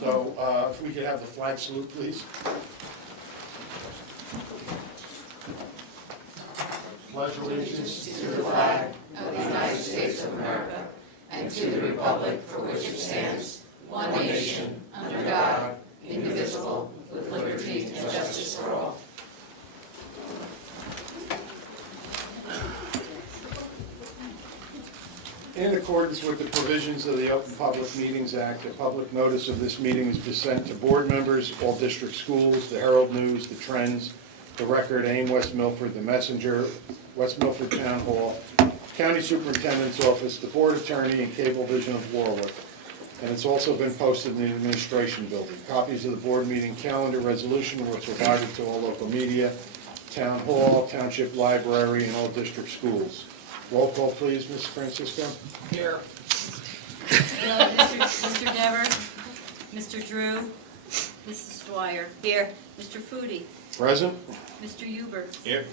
So if we could have the flag salute, please. Pledge allegiance to the flag of the United States of America and to the republic for which it stands, one nation, under God, indivisible, with liberty and justice for all. In accordance with the provisions of the Open Public Meetings Act, a public notice of this meeting has been sent to board members, all district schools, the Herald News, the Trends, the Record, AIM West Milford, the Messenger, West Milford Town Hall, County Superintendent's Office, the Board Attorney, and Cablevision of Warwick. And it's also been posted in the Administration Building. Copies of the board meeting calendar resolution were provided to all local media, Town Hall, Township Library, and all district schools. Roll call, please, Ms. Francisco. Here. Mr. Dever, Mr. Drew, Mrs. Dwyer. Here. Mr. Foodie, Present. Mr. Huber, Here.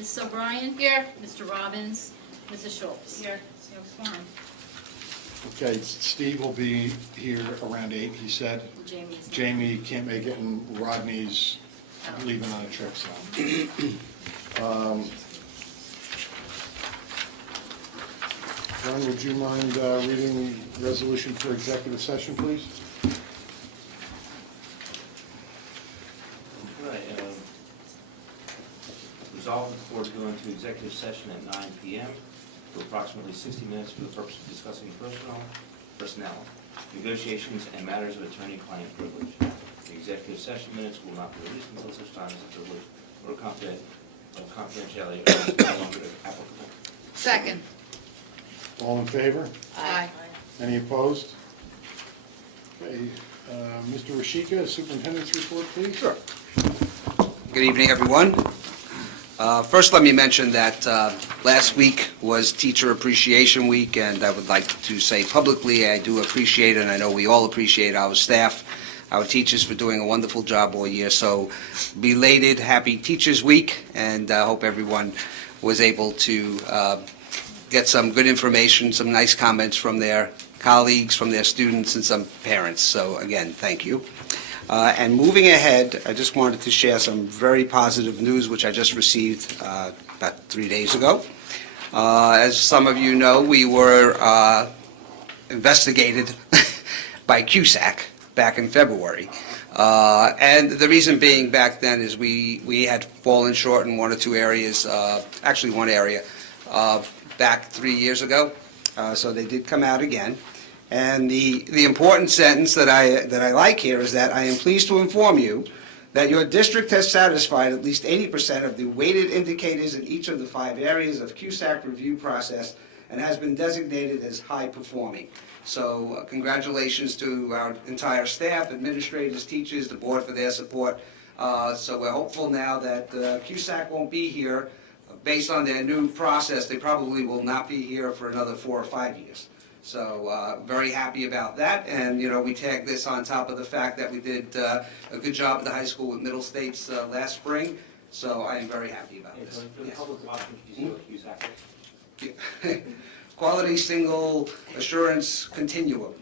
Mrs. O'Brien. Here. Mr. Robbins, Mrs. Schultz. Here. Okay, Steve will be here around 8, he said. Jamie can't make it, and Rodney's leaving on a trip, so. Ron, would you mind reading the resolution for executive session, please? Right. Resolve the board to go into executive session at 9 p.m. for approximately 60 minutes for the purpose of discussing personnel, negotiations, and matters of attorney-client privilege. The executive session minutes will not be released until such time as the privilege or confidentiality is no longer applicable. Second. All in favor? Aye. Any opposed? Okay, Mr. Rashika, Superintendent's report, please. Sure. Good evening, everyone. First, let me mention that last week was Teacher Appreciation Week, and I would like to say publicly I do appreciate, and I know we all appreciate our staff, our teachers for doing a wonderful job all year. So, belated Happy Teachers Week, and I hope everyone was able to get some good information, some nice comments from their colleagues, from their students, and some parents. So again, thank you. And moving ahead, I just wanted to share some very positive news, which I just received about 3 days ago. As some of you know, we were investigated by CUSAC back in February. And the reason being back then is we had fallen short in one or two areas, actually one area, back 3 years ago, so they did come out again. And the important sentence that I like here is that I am pleased to inform you that your district has satisfied at least 80% of the weighted indicators in each of the 5 areas of CUSAC review process and has been designated as high performing. So congratulations to our entire staff, administrators, teachers, the board for their support. So we're hopeful now that CUSAC won't be here. Based on their new process, they probably will not be here for another 4 or 5 years. So very happy about that, and we tag this on top of the fact that we did a good job at the high school with Middle States last spring. So I am very happy about this. For the public watching, could you see what CUSAC is? Quality Single Assurance Continuum,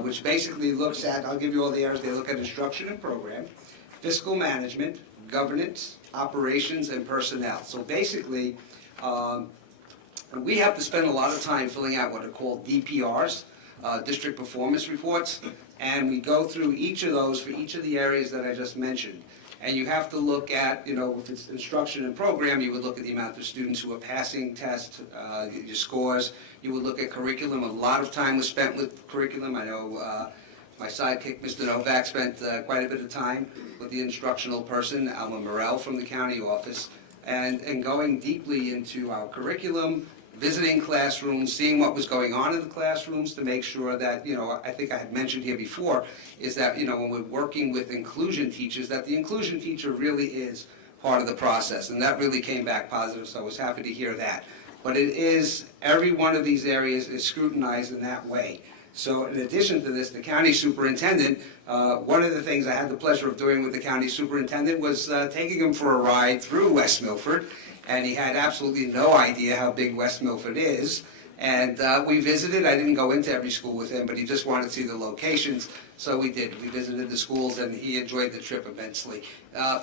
which basically looks at, I'll give you all the areas, they look at instruction and program, fiscal management, governance, operations, and personnel. So basically, we have to spend a lot of time filling out what are called DPRs, District Performance Reports, and we go through each of those for each of the areas that I just mentioned. And you have to look at, if it's instruction and program, you would look at the amount of students who are passing tests, your scores. You would look at curriculum. A lot of time was spent with curriculum. I know my sidekick, Mr. Novak, spent quite a bit of time with the instructional person, Alma Morel from the county office, and going deeply into our curriculum, visiting classrooms, seeing what was going on in the classrooms to make sure that, I think I had mentioned here before, is that, when we're working with inclusion teachers, that the inclusion teacher really is part of the process, and that really came back positive, so I was happy to hear that. But it is, every one of these areas is scrutinized in that way. So in addition to this, the county superintendent, one of the things I had the pleasure of doing with the county superintendent was taking him for a ride through West Milford, and he had absolutely no idea how big West Milford is. And we visited. I didn't go into every school with him, but he just wanted to see the locations, so we did. We visited the schools, and he enjoyed the trip immensely.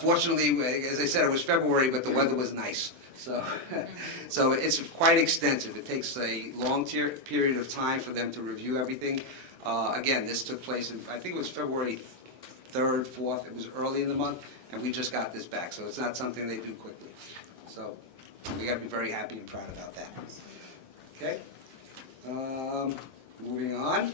Fortunately, as I said, it was February, but the weather was nice. So, so it's quite extensive. It takes a long period of time for them to review everything. Again, this took place in, I think it was February 3rd, 4th. It was early in the month, and we just got this back, so it's not something they do quickly. So we got to be very happy and proud about that. Okay, moving on.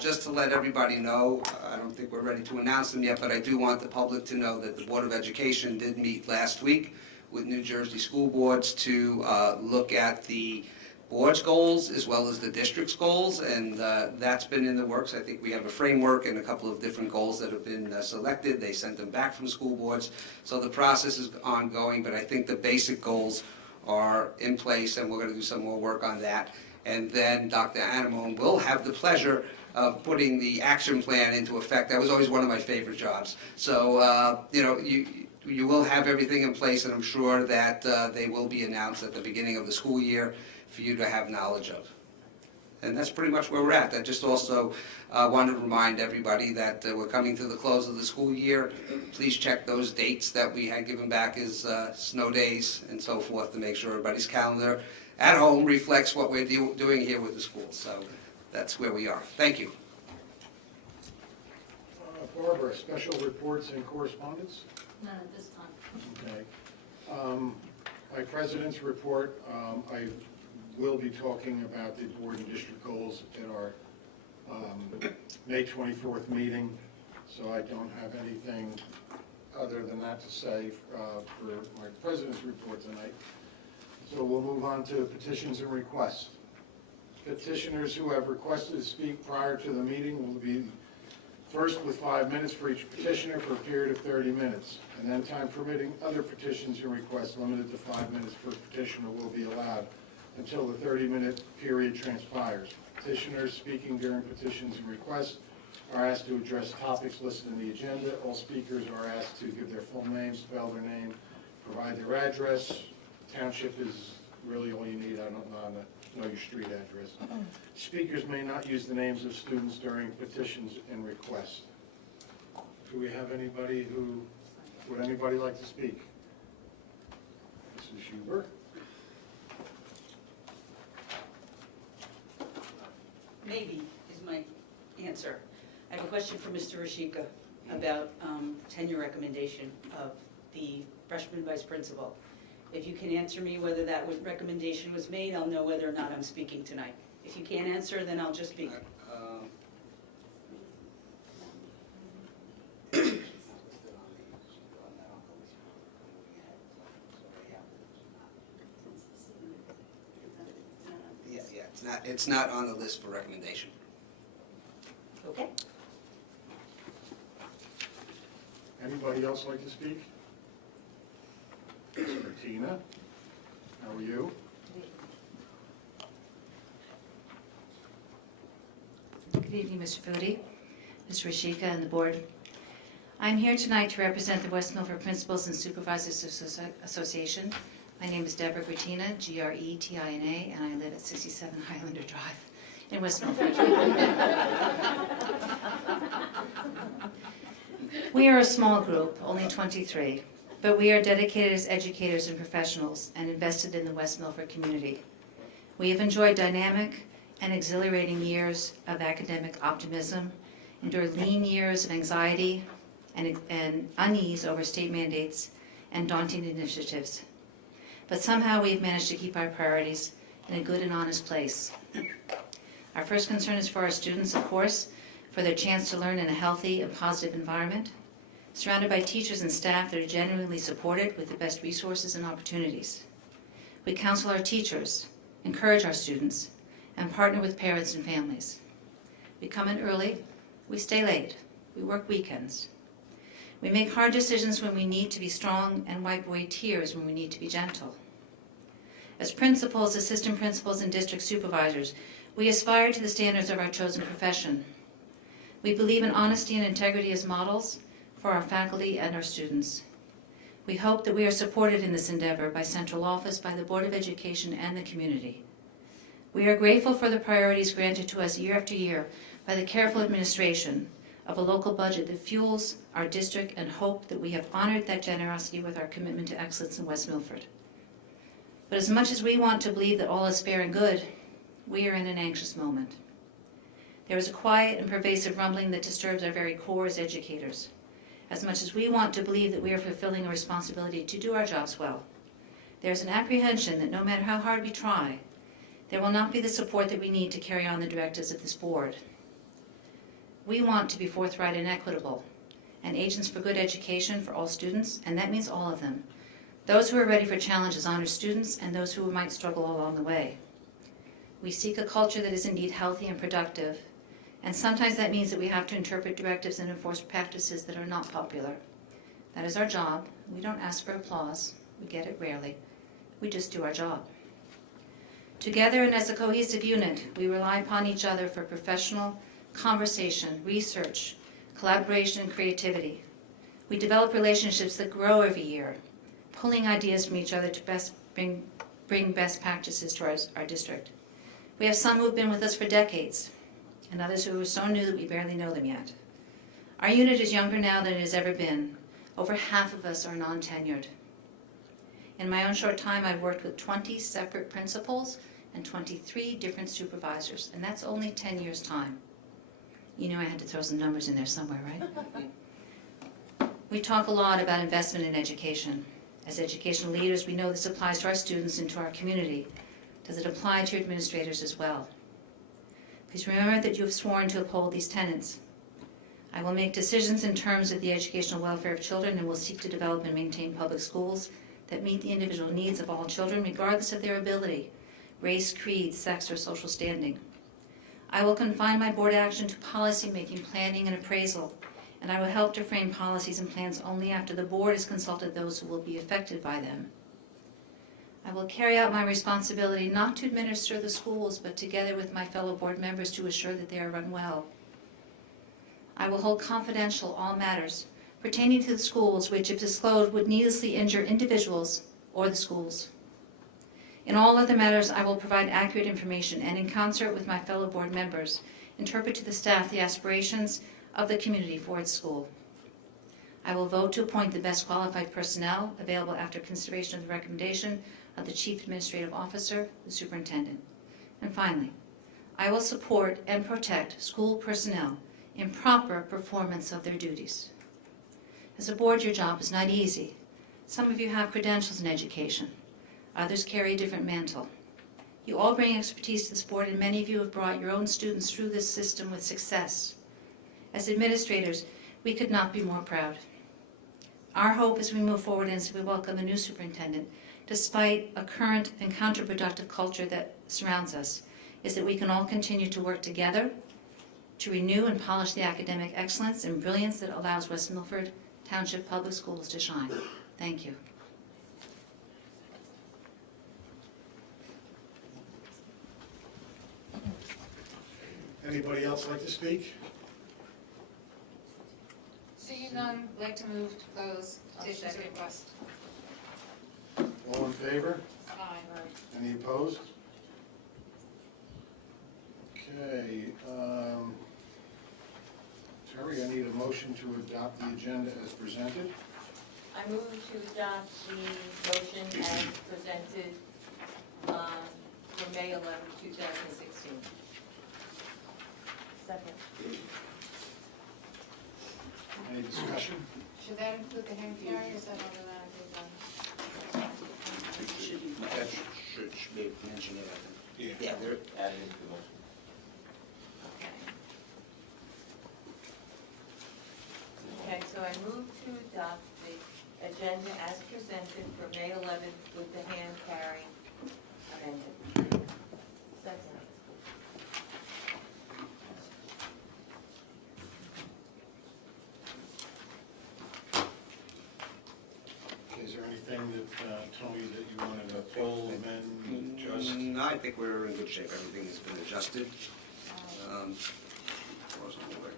Just to let everybody know, I don't think we're ready to announce them yet, but I do want the public to know that the Board of Education did meet last week with New Jersey school boards to look at the board's goals as well as the district's goals, and that's been in the works. I think we have a framework and a couple of different goals that have been selected. They sent them back from school boards, so the process is ongoing, but I think the basic goals are in place, and we're going to do some more work on that. And then Dr. Anamone will have the pleasure of putting the action plan into effect. That was always one of my favorite jobs. So, you know, you will have everything in place, and I'm sure that they will be announced at the beginning of the school year for you to have knowledge of. And that's pretty much where we're at. I just also wanted to remind everybody that we're coming to the close of the school year. Please check those dates that we had given back as snow days and so forth to make sure everybody's calendar at home reflects what we're doing here with the schools. So that's where we are. Thank you. Barbara, special reports and correspondence? None at this time. Okay. My president's report, I will be talking about the board and district goals at our May 24th meeting, so I don't have anything other than that to say for my president's report tonight. So we'll move on to petitions and requests. Petitioners who have requested to speak prior to the meeting will be first with 5 minutes for each petitioner for a period of 30 minutes, and then time permitting, other petitions and requests limited to 5 minutes per petitioner will be allowed until the 30-minute period transpires. Petitioners speaking during petitions and requests are asked to address topics listed in the agenda. All speakers are asked to give their full name, spell their name, provide their address. Township is really all you need. I don't know your street address. Speakers may not use the names of students during petitions and requests. Do we have anybody would anybody like to speak? Mrs. Huber? Maybe is my answer. I have a question for Mr. Rashika about tenure recommendation of the freshman vice principal. If you can answer me whether that recommendation was made, I'll know whether or not I'm speaking tonight. If you can't answer, then I'll just speak. Yeah, it's not on the list for recommendation. Okay. Anybody else like to speak? Martina, how are you? Good evening, Mr. Foti, Mr. Rashika, and the board. I'm here tonight to represent the West Milford Principals and Supervisors Association. My name is Deborah Gretina, Gretina, and I live at 67 Highlander Drive in West Milford. We are a small group, only 23, but we are dedicated as educators and professionals and invested in the West Milford community. We have enjoyed dynamic and exhilarating years of academic optimism, endured lean years of anxiety and unease over state mandates and daunting initiatives. But somehow we have managed to keep our priorities in a good and honest place. Our first concern is for our students, of course, for their chance to learn in a healthy and positive environment, surrounded by teachers and staff that are genuinely supported with the best resources and opportunities. We counsel our teachers, encourage our students, and partner with parents and families. We come in early, we stay late, we work weekends. We make hard decisions when we need to be strong and wipe away tears when we need to be gentle. As principals, assistant principals, and district supervisors, we aspire to the standards of our chosen profession. We believe in honesty and integrity as models for our faculty and our students. We hope that we are supported in this endeavor by Central Office, by the Board of Education, and the community. We are grateful for the priorities granted to us year after year by the careful administration of a local budget that fuels our district, and hope that we have honored that generosity with our commitment to excellence in West Milford. But as much as we want to believe that all is fair and good, we are in an anxious moment. There is a quiet and pervasive rumbling that disturbs our very core as educators. As much as we want to believe that we are fulfilling a responsibility to do our jobs well, there is an apprehension that no matter how hard we try, there will not be the support that we need to carry on the directives of this board. We want to be forthright and equitable, and agents for good education for all students, and that means all of them. Those who are ready for challenges, honor students, and those who might struggle along the way. We seek a culture that is indeed healthy and productive, and sometimes that means that we have to interpret directives and enforce practices that are not popular. That is our job. We don't ask for applause. We get it rarely. We just do our job. Together and as a cohesive unit, we rely upon each other for professional conversation, research, collaboration, and creativity. We develop relationships that grow every year, pulling ideas from each other to bring best practices to our district. We have some who have been with us for decades, and others who are so new that we barely know them yet. Our unit is younger now than it has ever been. Over half of us are non-tenured. In my own short time, I've worked with 20 separate principals and 23 different supervisors, and that's only 10 years' time. You know I had to throw some numbers in there somewhere, right? We talk a lot about investment in education. As educational leaders, we know this applies to our students and to our community. Does it apply to your administrators as well? Please remember that you have sworn to uphold these tenets. I will make decisions in terms of the educational welfare of children and will seek to develop and maintain public schools that meet the individual needs of all children, regardless of their ability, race, creed, sex, or social standing. I will confine my board action to policy making, planning, and appraisal, and I will help to frame policies and plans only after the board has consulted those who will be affected by them. I will carry out my responsibility not to administer the schools, but together with my fellow board members to assure that they are run well. I will hold confidential all matters pertaining to the schools which, if disclosed, would needlessly injure individuals or the schools. In all other matters, I will provide accurate information and, in concert with my fellow board members, interpret to the staff the aspirations of the community for its school. I will vote to appoint the best qualified personnel available after consideration of the recommendation of the Chief Administrative Officer, the Superintendent. And finally, I will support and protect school personnel in proper performance of their duties. As a board, your job is not easy. Some of you have credentials in education. Others carry a different mantle. You all bring expertise to this board, and many of you have brought your own students through this system with success. As administrators, we could not be more proud. Our hope as we move forward and as we welcome a new superintendent, despite a current and counterproductive culture that surrounds us, is that we can all continue to work together to renew and polish the academic excellence and brilliance that allows West Milford Township Public Schools to shine. Thank you. Anybody else like to speak? Seeing none, like to move to close petitions request. All in favor? Aye. Any opposed? Okay, Terry, I need a motion to adopt the agenda as presented. I move to adopt the motion as presented for May 11, 2016. Second. Any discussion? Should that include the hand carry, or is that automatically done? That should be mentioned, I think. Yeah, they're Add it into the motion. Okay, so I move to adopt the agenda as presented for May 11th with the hand carry amended. Second. Is there anything that, Tony, that you wanted to pull, amend, adjust? No, I think we're in good shape. Everything has been adjusted. As far as I'm aware.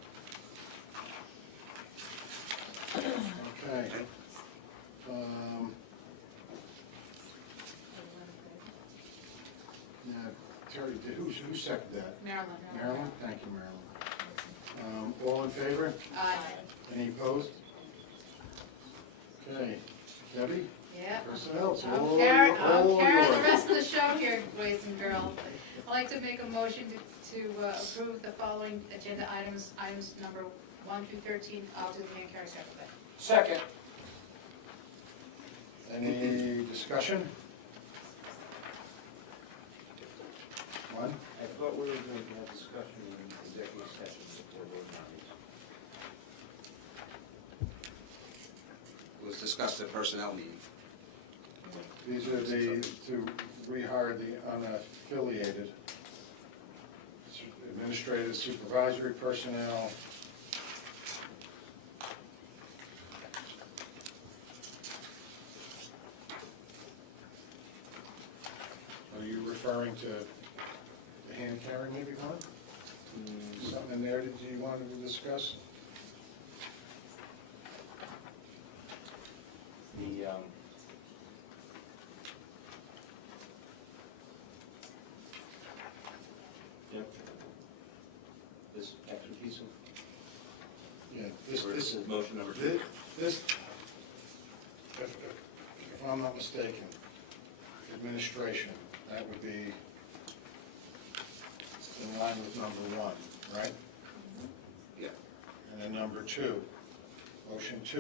Okay. Now, Terry, who seconded that? Marilyn. Marilyn? Thank you, Marilyn. All in favor? Aye. Any opposed? Okay, Debbie? Yeah. Personnel, it's I'm all carrying the yours. rest of the show here, boys and girls. I'd like to make a motion to approve the following agenda items number 1 through 13. I'll do the hand carry secretary. Second. Any discussion? One? I thought we were going to have discussion in executive session before voting on these. It was discussed at personnel meeting. These are to rehire the unaffiliated administrative supervisory personnel. Are you referring to the hand carrying maybe, Glenn? Something in there that you wanted to discuss? The, yep. This extra piece of, Yeah, this this is motion number 2. This, if I'm not mistaken, administration, that would be in line with number 1, right? Yeah. And then number 2, motion 2,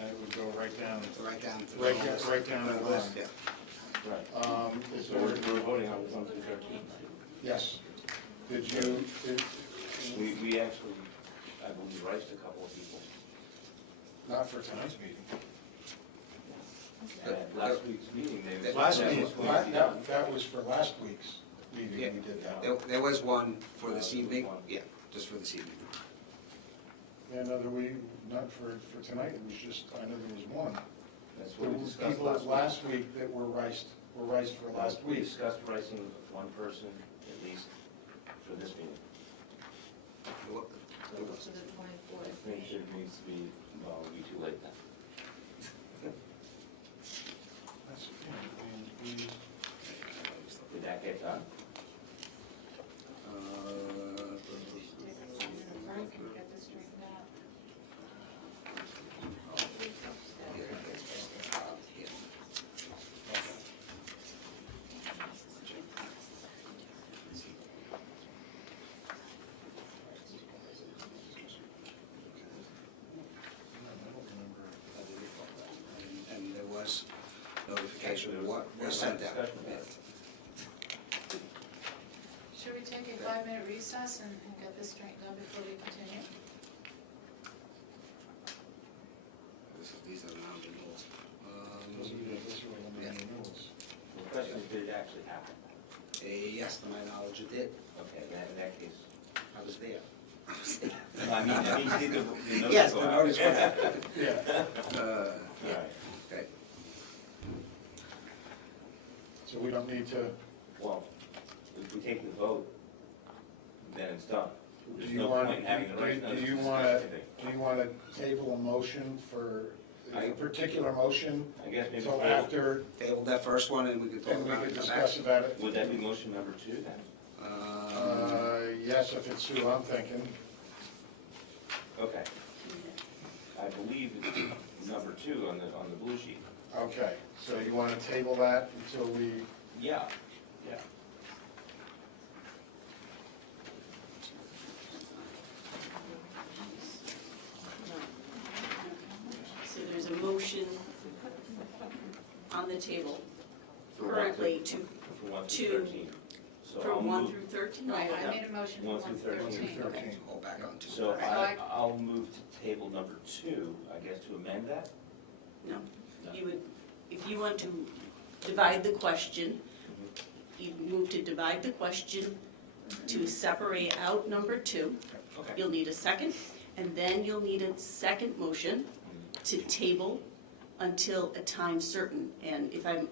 and it would go right down, Right down to the right list. down the list. Yeah. Right. Is So there, we're voting on 1 through 13, right? yes, did We actually, I believe, riced a couple of people. not for tonight's meeting. At last week's meeting, they. Last that meeting, was going to be done. that was for last week's meeting, Yeah. we did that. There was one for this there was evening. one. Yeah, just for this evening. And other we, not for tonight, it was just, I know there was one. That's There what we were discussed people last week. last week that were riced for last We week. discussed pricing one person at least for this meeting. So the 24th. I think it needs to be, well, it'll be too late then. That's, and we, Did that get done? Get this straightened out. And there was notification of what was sent out. Discussion about it. Should we take a 5-minute recess and get this straightened out before we continue? These are now the rules. those are the main rules. The question is, did it actually happen? Yes, to my knowledge, it did. Okay, in that case. I was there. I mean, did the notice Yes, go the out? notice went out. Yeah, All right. Okay. so we don't need to, Well, if we take the vote, then it's done. do There's you no want, point in having the right do notice you to want discuss to, anything. do you want to table a motion for, a particular motion I guess maybe, until after, Table that first one and we can talk and we about can it. discuss about it? would that be motion number 2 then? Yes, if it's who I'm thinking. Okay. I believe it's number 2 on the blue sheet. Okay, so you want to table that until we, Yeah, yeah. So there's a motion on the table For one currently through- to, For 1 through to- 13. So for I'll 1 move- through 13? Right, I made a motion for 1 1 through through 13. 13. Okay. Hold back on to. So Right. I'll move to table number 2, I guess, to amend that? No, you would, if you want to divide the question, you move to divide the question to separate out number 2. Okay. You'll need a second, and then you'll need a second motion to table until a time certain, and if I'm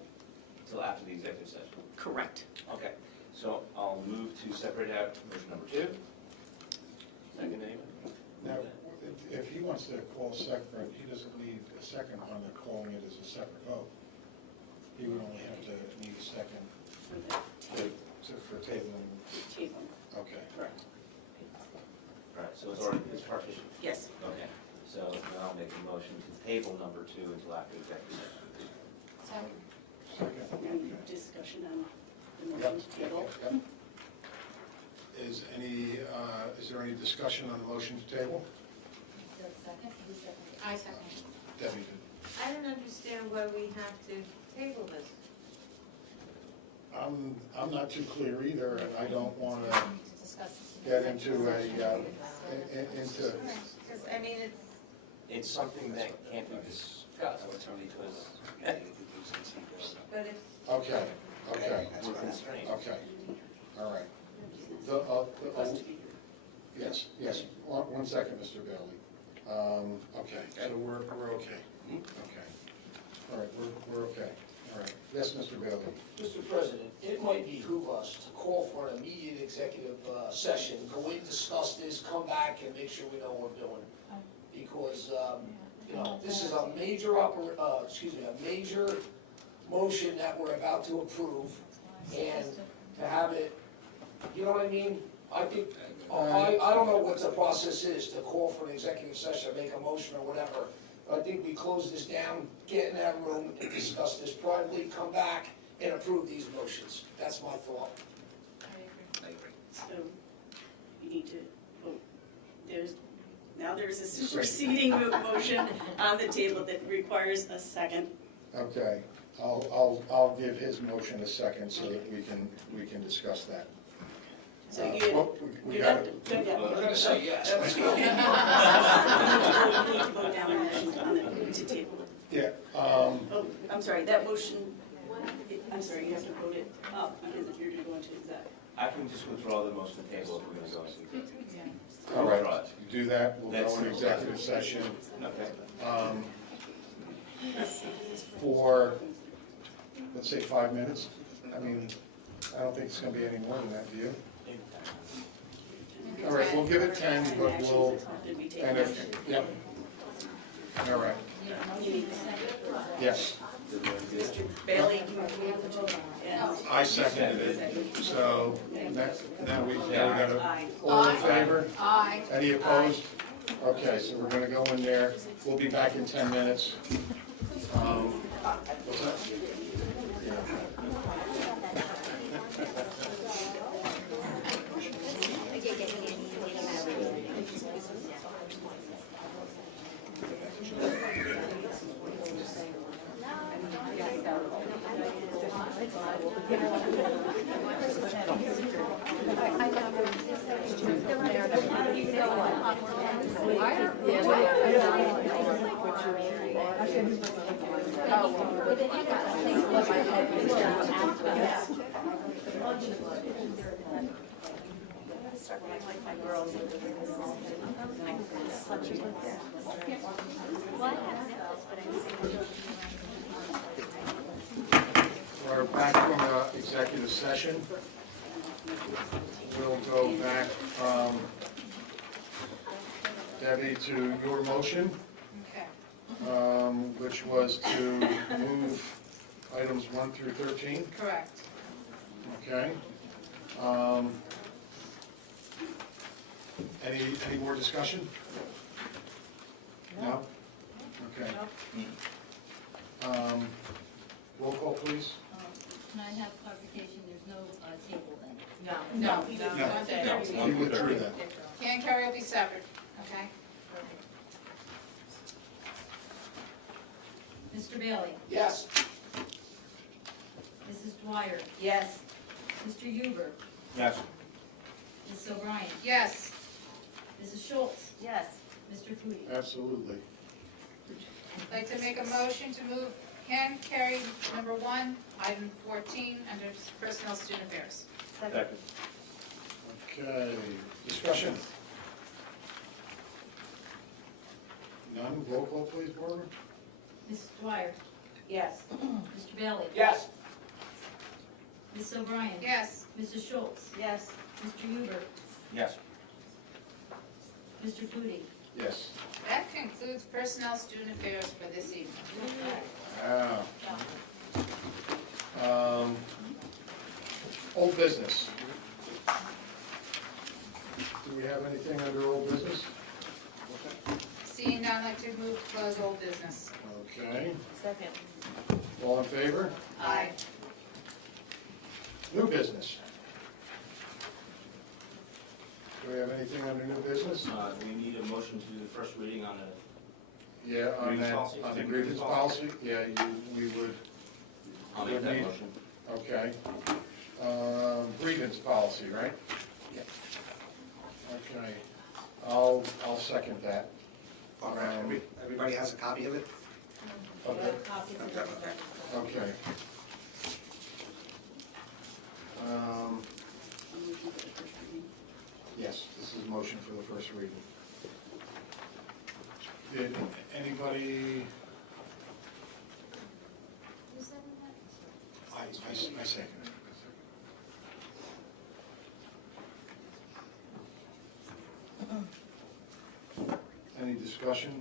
Until after the executive session. correct. Okay, so I'll move to separate out motion number 2. Second, David? now, if you wants to call separate, he doesn't need a second on the calling it as a separate vote. He would only have to need a second for tabling. Okay. Correct. All right, so it's already, it's partition. Yes. Okay, so now I'll make a motion to table number 2 until after executive session. Second. Any discussion on the Yep. motion to table? Yep. Is there any discussion on the motion to table? I second. Debbie did. I don't understand why we have to table this. I'm not too clear either, and I don't want to To discuss this. get into into, Because, I mean, it's, It's something that can't be discussed because but it's, okay, we're constrained. okay, all right. Yes, one second, Mr. Bailey. Okay, so we're okay. Okay. All right, we're okay. All right. Yes, Mr. Bailey. Mr. President, it might behoove us to call for an immediate executive session, go in, discuss this, come back and make sure we know what we're doing. Because, you know, this is a major a major motion that we're about to approve. And to have it, you know what I mean? I think, I don't know what the process is to call for an executive session, make a motion or whatever. I think we close this down, get in that room and discuss this privately, come back and approve these motions. That's my thought. So you need to vote. There's a superseding motion on the table that requires a second. Okay, I'll give his motion a second so that we can discuss that. So We you got have it. to, I'm gonna say yes, let's go. you need to vote down on the to table. Yeah, Oh, I'm sorry, that motion, I'm sorry, you have to vote it up because if you're gonna go into exec. I can just withdraw the motion to table if we're going to go into executive. all right, do that, we'll That's- go in executive session. Okay. For, let's say, 5 minutes. I mean, I don't think it's gonna be any more than that, do you? All right, we'll give it 10, but we'll, Did we take and if, yep. All right, yes, Mr. Bailey? Yes. I seconded it, so now we gotta, Aye. all in favor? Aye. Any opposed? Okay, so we're gonna go in there, we'll be back in 10 minutes. What's that? We're back from executive session. We'll go back, Debbie, to your motion, Okay, which was to move items 1 through 13, correct. okay? Any more discussion? No? Okay. Roll call, please. Can I have clarification, there's no table then? No. No. You withdrew that. Can carry will be separate, okay? Mr. Bailey? Yes. Mrs. Dwyer? Yes. Mr. Huber? Yes. Ms. O'Brien? Yes. Mrs. Schultz? Yes. Mr. Foodie? Absolutely. I'd like to make a motion to move can carry number 1, item 14, under personnel student affairs. Second. Okay, discussion? None, roll call, please, Barbara? Mrs. Dwyer? Yes. Mr. Bailey? Yes. Ms. O'Brien? Yes. Mrs. Schultz? Yes. Mr. Huber? Yes. Mr. Foodie? Yes. That concludes personnel student affairs for this evening. Wow. Old business. Do we have anything under old business? Seeing none, I'd like to move to close old business. Okay. Second. All in favor? Aye. New business. Do we have anything under new business? We need a motion to do the first reading on the, Yeah, on Grievance that, policy? on the grievance policy? Yeah, we would, I'll make that Need- motion. okay. Grievance policy, right? Yeah. Okay. I'll second that. All right, everybody has a copy of it? Okay. Okay. Yes, this is a motion for the first reading. Did anybody? I second it. Any discussion?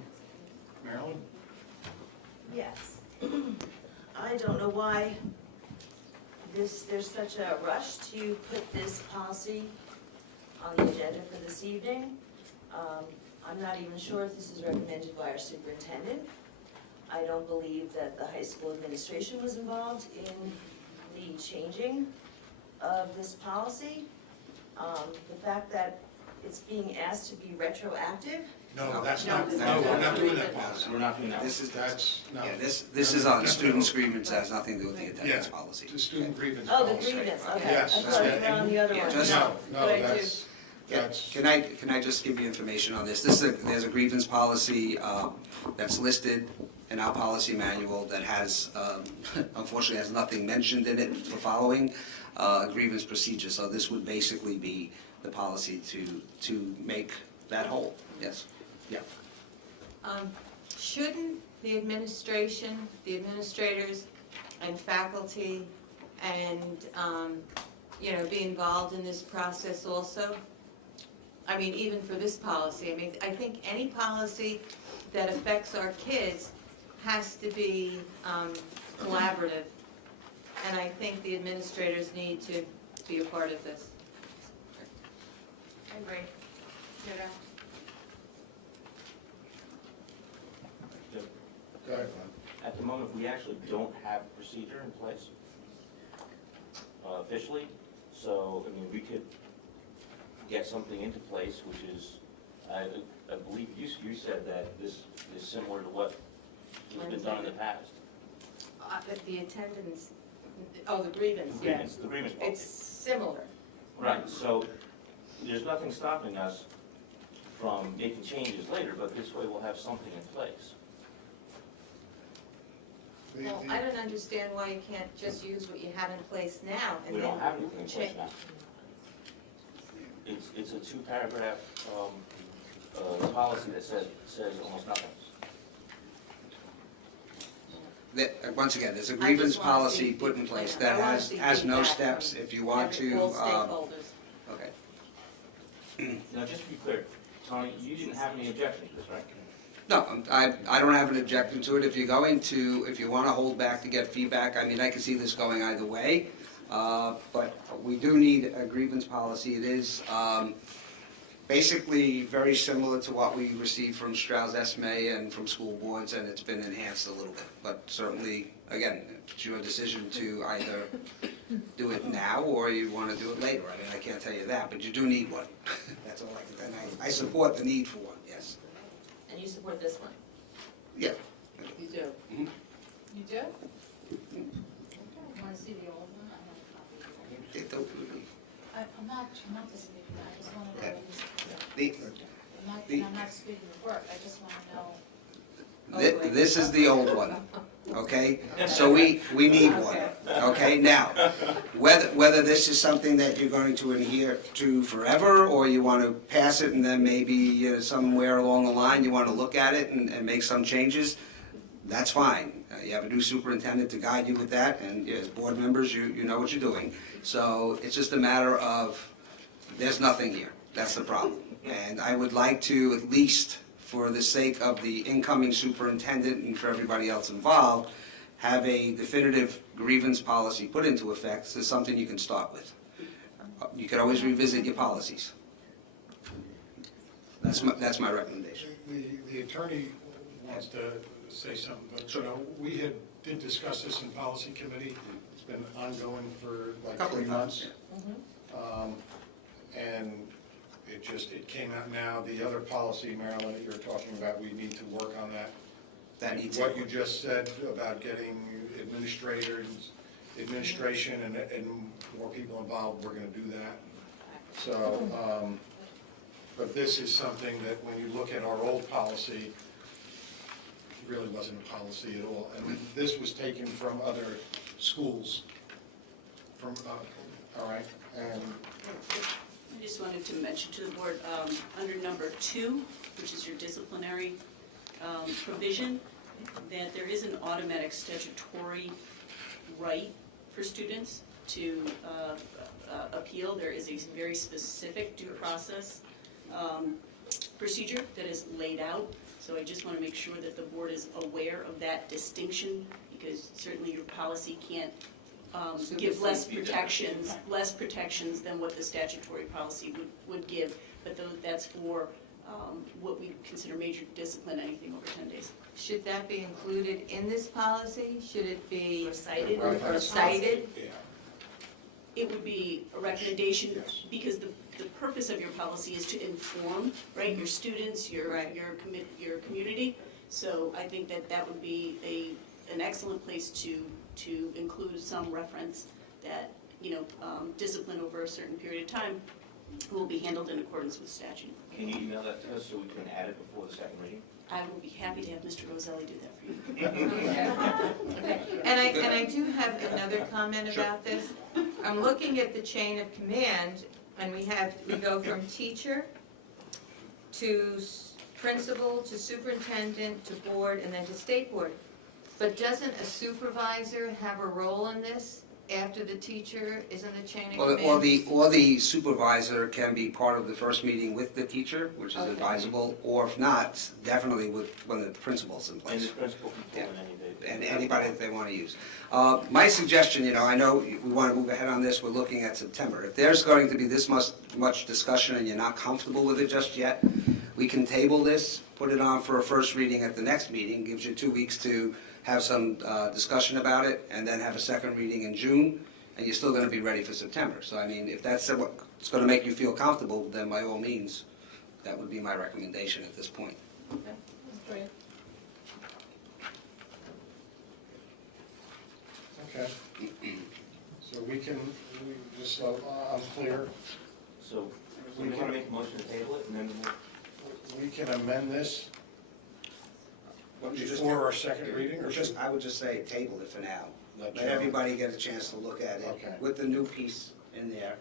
Marilyn? Yes. I don't know why there's such a rush to put this policy on the agenda for this evening. I'm not even sure if this is recommended by our superintendent. I don't believe that the high school administration was involved in the changing of this policy. The fact that it's being asked to be retroactive. No, that's No, not, this no, is we're not not doing that agreement. policy. We're not doing that. This is, That's, no. yeah, this is on students' grievance, has nothing to do with the attendance Yeah, policy. The student grievance Oh, the policy. grievance, okay. Yes, I thought yeah, we were on the other yeah, one. just- No, But I do. that's, Can I just give you information on this? There's a grievance policy that's listed in our policy manual that has, unfortunately, has nothing mentioned in it for following grievance procedure. So this would basically be the policy to make that whole, yes. Yeah. Shouldn't the administration, the administrators and faculty and, be involved in this process also? I mean, even for this policy, I mean, I think any policy that affects our kids has to be collaborative. And I think the administrators need to be a part of this. I agree. Ditto. go ahead, At the moment, we actually don't have procedure in place officially, so, I mean, we could get something into place, which is, I believe you said that this is similar to what has been done in the past. The attendance, oh, the grievance, yes. The grievance It's policy. similar. Right, so there's nothing stopping us from making changes later, but this way we'll have something in place. The- Well, the- I don't understand why you can't just use what you have in place now and We then don't have anything in place change. now. It's a two-paragraph policy that says almost nothing. Once again, there's a I grievance just wanna policy see put in place feedback. that I wanna has see no feedback steps. from If you want to, all stakeholders. okay. Now, just to be clear, Tony, you didn't have any objection to this, right? No, I don't have an objection to it. If you want to hold back to get feedback, I mean, I can see this going either way. But we do need a grievance policy. It is basically very similar to what we received from Strauss Esme and from school boards, and it's been enhanced a little bit. But certainly, again, it's your decision to either do it now or you want to do it later. I mean, I can't tell you that, but you do need one. That's all I can tell you. I support the need for one, yes. And you support this one? Yeah. You do? Mhm. You do? Okay. Want to see the old one? I have a copy. I'm I'm not just speaking, I just want to know. Okay. I'm not speaking of work, I just want to know. This is the old one, okay? So we need one, okay? Now, whether this is something that you're going to adhere to forever, or you want to pass it and then maybe somewhere along the line you want to look at it and make some changes, that's fine. You have a new superintendent to guide you with that, and as board members, you know what you're doing. So it's just a matter of, there's nothing here. That's the problem. And I would like to at least for the sake of the incoming superintendent and for everybody else involved, have a definitive grievance policy put into effect. This is something you can start with. You can always revisit your policies. That's my recommendation. The attorney wants to say something, but, Sure. did discuss this in policy committee. It's been ongoing for like Couple 3 of times, months. And it came out now, the other policy, Marilyn, that you're talking about, we need to work on that. That needs What you just said about getting administration and more people involved, we're gonna do that. So, but this is something that when you look at our old policy, it really wasn't a policy at all. And this was taken from other schools, all right, and I just wanted to mention to the board, under number 2, which is your disciplinary provision, that there is an automatic statutory right for students to appeal. There is a very specific due process procedure that is laid out. So I just want to make sure that the board is aware of that distinction, because certainly your policy can't give less protections than what the statutory policy would give. But that's for what we consider major discipline, anything over 10 days. Should that be included in this policy? Should it be Recited? recited? yeah. It would be a recommendation, Yes. because the purpose of your policy is to inform, right, your students, your community. So I think that would be an excellent place to include some reference that, discipline over a certain period of time will be handled in accordance with statute. Can you email that to us so we can add it before the second reading? I will be happy to have Mr. Roselli do that for you. Okay. And I do have another comment about this. I'm looking at the chain of command, and we go from teacher to principal to superintendent to board and then to state board. But doesn't a supervisor have a role in this after the teacher is in the chain of command? Or the supervisor can be part of the first meeting with the teacher, which is Okay. advisable, or if not, definitely when the principal's in And place. the principal can pull in any day. And anybody that they want to use. My suggestion, I know we want to move ahead on this, we're looking at September. If there's going to be this much discussion and you're not comfortable with it just yet, we can table this, put it on for a first reading at the next meeting, gives you 2 weeks to have some discussion about it, and then have a second reading in June, and you're still going to be ready for September. So I mean, if that's what's going to make you feel comfortable, then by all means, that would be my recommendation at this point. Okay. So just so I'm clear, So we want to make a motion to table it, and then we can amend this Why don't you just before our second reading, or I would just say table it for now. Let Let Joe- everybody get a chance to look at it Okay. with the new piece in there.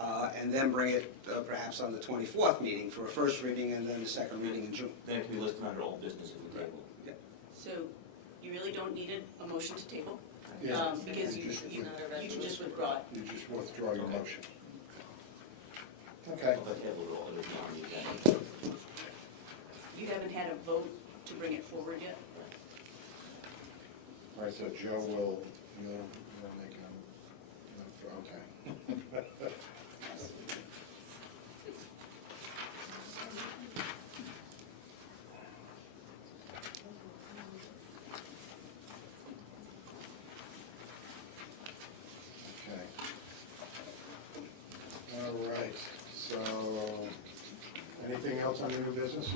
And then bring it perhaps on the 24th meeting for a first reading and then the second reading in June. it can be listed under old business at the table. So you really don't need a motion to table, Yeah. because you can just withdraw it. You just withdraw your Okay. motion. Okay. If I table it all, it'll be on the agenda. You haven't had a vote to bring it forward yet? All right, so Joe will, you'll make okay. Okay. All right, so, anything else on new business?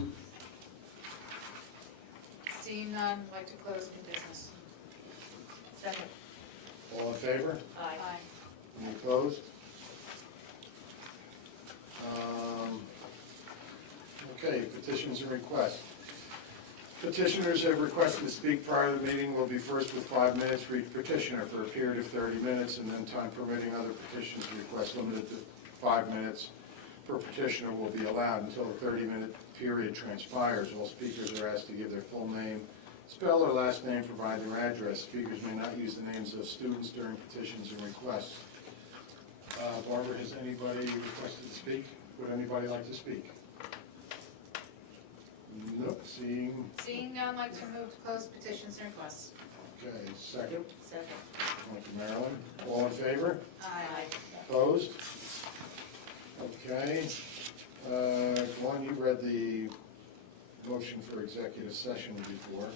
Seeing none, I'd like to close new business. Second. All in favor? Aye. Any opposed? Okay, petitions and requests. Petitioners have requested to speak prior to the meeting will be first with 5 minutes for each petitioner for a period of 30 minutes, and then time permitting other petitions and requests limited to 5 minutes per petitioner will be allowed until the 30-minute period transpires. All speakers are asked to give their full name, spell their last name, provide their address. Speakers may not use the names of students during petitions and requests. Barbara, has anybody requested to speak? Would anybody like to speak? Nope, Seeing none, like to move to close petitions and requests. okay, second. Second. Thank you, Marilyn. All in favor? Aye. Opposed? Okay. Glenn, you read the motion for executive session before.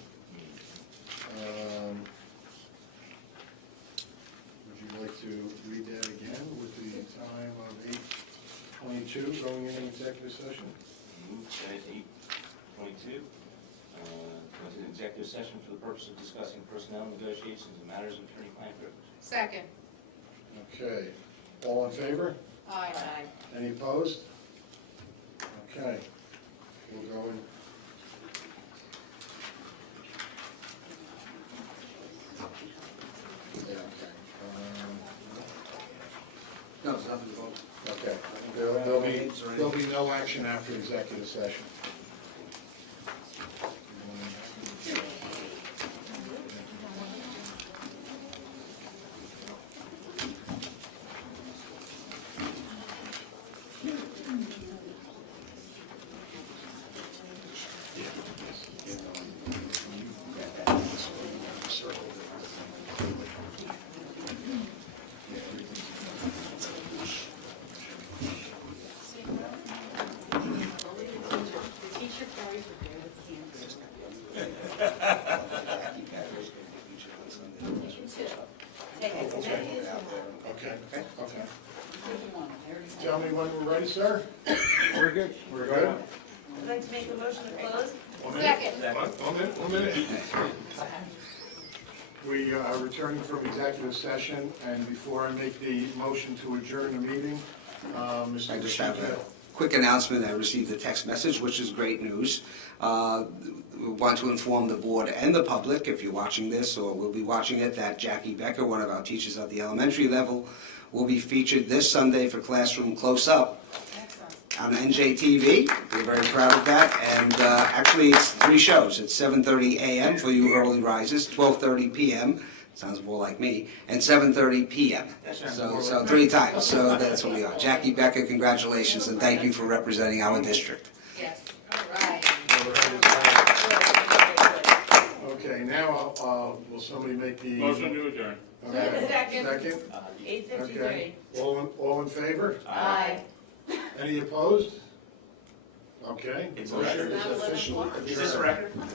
Would you like to read that again with the time of 8:22 going into executive session? That is 8:22. Go into the executive session for the purpose of discussing personnel negotiations and matters of attorney-client privilege. Second. Okay. All in favor? Aye. Any opposed? Okay. We'll go in. Yeah, okay. No, it's nothing to vote. Okay. There'll be no action after executive session. The teacher carries the day with the hands. Okay, okay. Tell me when we're ready, sir? We're good. We're good? I'd like to make a motion to close. Second. One minute. We are returning from executive session, and before I make the motion to adjourn the meeting, Mr. I just have a Rashika. quick announcement. I received a text message, which is great news. We want to inform the board and the public, if you're watching this or will be watching it, that Jackie Becker, one of our teachers at the elementary level, will be featured this Sunday for Classroom Close-Up on NJTV. We're very proud of that. And actually, it's 3 shows. It's 7:30 a.m. for you early risers, 12:30 p.m., sounds more like me, and 7:30 p.m. So 3 times. So that's what we are. Jackie Becker, congratulations, and thank you for representing our district. Yes. All right. Okay, now, will somebody make the... Motion to adjourn. Okay. Second. Second? 8:53. Okay. All in favor? Aye. Any opposed? Okay. It's a Motion record. is officially Is this a adjourned. record?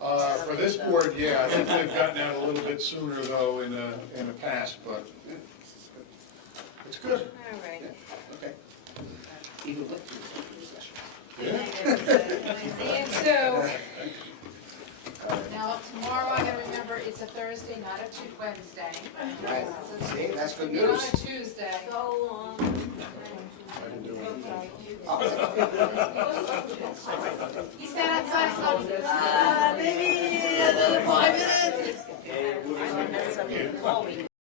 Ta-da. For this board, yeah, I think they've gotten out a little bit sooner though in the past, but it's good. All right. Okay. Even with Yeah. See you soon. Now, tomorrow I gotta remember, it's a Thursday, not a Wednesday. Right. See, that's good Not news. a Tuesday. So long. I can do it. He sat outside, so, Maybe another 5 minutes. I want to have somebody call me.